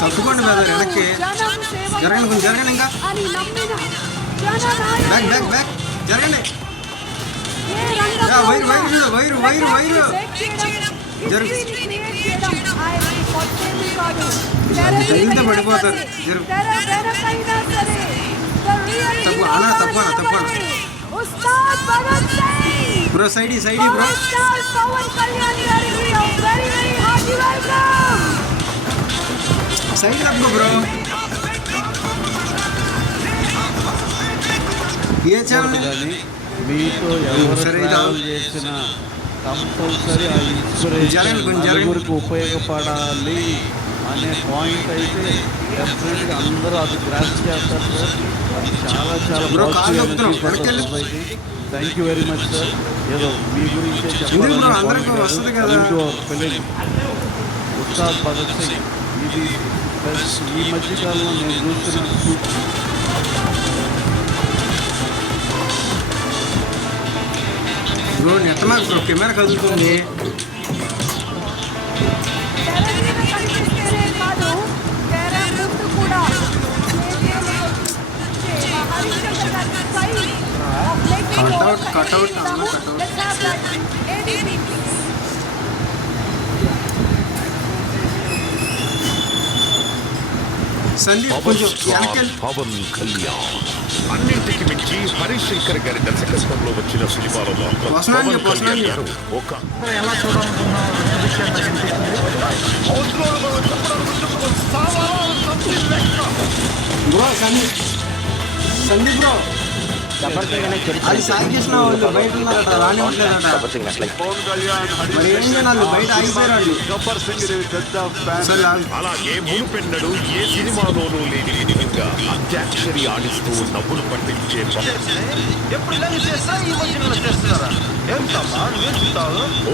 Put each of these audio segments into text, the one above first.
తప్పుకోండి బ్రదర్, వెనక్కి జరగండి, కొంచెం జరగండి, ఇంకా బ్యాక్ బ్యాక్ బ్యాక్ జరగండి. Wire wire wire wire wire తగిలితే పడిపోతారు. తప్పు అలా తప్పు అన్న తప్పు అన్న bro, side side bro, side తప్పు బ్రో. ఏ ఛానల్ మీతో ఎవరు ట్రావెల్ చేసిన కంపల్సరీ ఆ ఇన్స్పిరేషన్ నలుగురికి ఉపయోగపడాలి అనే పాయింట్ అయితే డెఫినెట్గా అందరూ అది గ్రాస్ చేస్తారు సార్. అది చాలా చాలా positive. Thank you very much sir. ఏదో మీ గురించే చెప్పాలి. ఉస్తాద్ భగత్ సింగ్ ఇది ఈ మధ్యకాలంలో నేను చూస్తున్న బ్రో నెట్ మాకు బ్రో కెమెరా కదులుతుంది. కట్అవుట్ కట్అవుట్ సందీప్ కొంచెం పవన్ కళ్యాణ్ అన్నింటికి మించి హరిశంకర్ గారి దర్శకత్వంలో వచ్చిన సినిమాలో పవన్ కళ్యాణ్ గారు ఒక బ్రో సందీప్ బ్రో అది సాగిసిన వాళ్ళు బయట ఉన్నారట, రానివ్వట్లేదట. మరి ఏం చేయాలి, బయట ఆగిపోయారు. అలాగే మునుపెన్నడు ఏ సినిమాలోనూ లేని విధంగా అంత్యాక్షరి ఆడిస్తూ నవ్వులు పట్టించే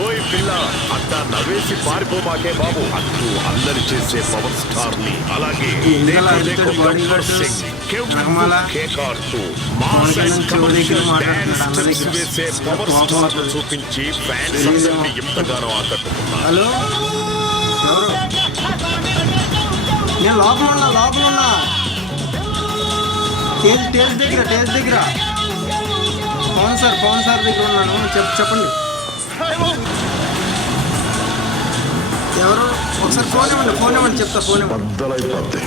ఓయ్ పిల్ల అంతా నవ్వేసి పారిపోమాకే బాబు అంటూ అల్లరి చేసే పవర్ స్టార్ ని, అలాగే వేసే పవర్ స్టార్ చూపించి ఫ్యాన్స్ అందరినీ ఎంతగానో ఆకట్టుకున్నారు. హలో ఎవరు? నేను లోపల ఉన్నా టేజ్ దగ్గర పవన్ సార్ దగ్గర ఉన్నాను. చెప్పండి ఎవరు? ఒకసారి ఫోన్ ఇవ్వండి చెప్తా. ఫోన్ ఇవ్వండి.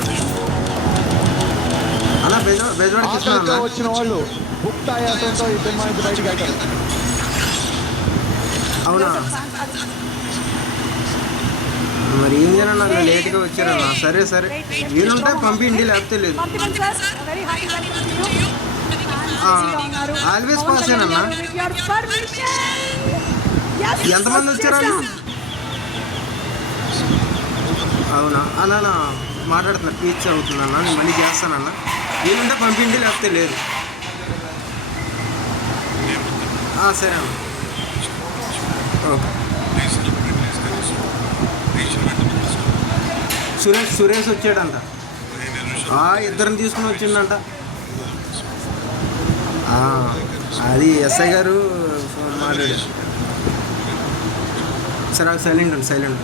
అలా బెజవాడికి వచ్చిన వాళ్ళు అవునా? మరి ఏం చేయను, నాకు లేట్గా వచ్చారన్నా. సరే వీలుంటే పంపిండి, లేకపోతే లేదు. ఆల్వేస్ పాస్ ఏనన్నా. ఎంతమంది వచ్చారు? అవునా? అలా మాట్లాడుతున్నా, స్పీచ్ అవుతుందన్నా. నేను మళ్ళీ చేస్తానన్నా. వీలుంటే పంపిండి, లేకపోతే లేదు. సరే అన్న, ఓకే. సురేష్ వచ్చాడంట. ఇద్దరిని తీసుకుని వచ్చిందంట. అది ఎస్ఐ గారు ఫోన్ మాట్లాడారు. సరే సైలెంట్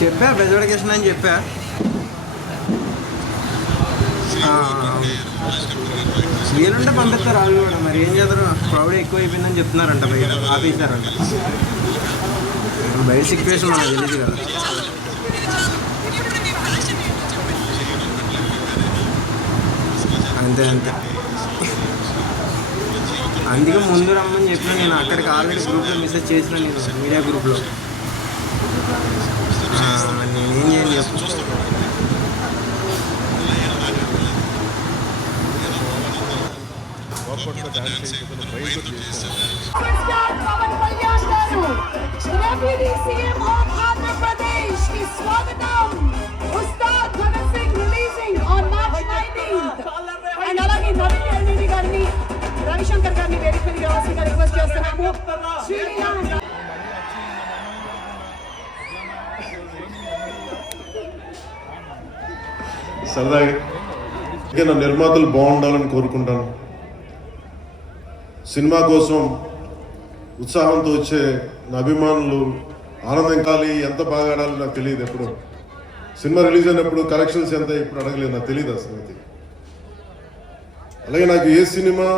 చెప్పా, బెజవాడికేషన్ అని చెప్పా. వీలుంటే పంపిస్తారు వాళ్ళు కూడా. మరి ఏం చేస్తారు, క్రౌడ్ ఎక్కువ అయిపోయిందని చెప్తున్నారంట, బయట ఆపేశారంట. బయట సిచ్యువేషన్ మనకు తెలియదు కదా. అంతే అందుకే ముందు రమ్మని చెప్పిన. నేను అక్కడికి ఆల్రెడీ గ్రూప్లో మెసేజ్ చేసిన, నేను మీడియా గ్రూప్లో. నేనేం చేయను చెప్పు. Deputy CM of Andhra Pradesh ki swagatam Ustad Bhagat Singh releasing on March 19th. And alagi Navin Elnidi garni Ravi Shankar garni very curiosity request chestunnamo. Srilanka సరదాగా నా నిర్మాతలు బాగుండాలని కోరుకుంటాను. సినిమా కోసం ఉత్సాహంతో వచ్చే నా అభిమానులు ఆనందం కాలి ఎంత బాగా ఆడాలి నాకు తెలియదు. ఎప్పుడు సినిమా రిలీజ్ అయినప్పుడు కలెక్షన్స్ ఎంత ఇప్పుడు అడగలేదు, నాకు తెలియదు అసలు. అలాగే నాకు ఏ సినిమా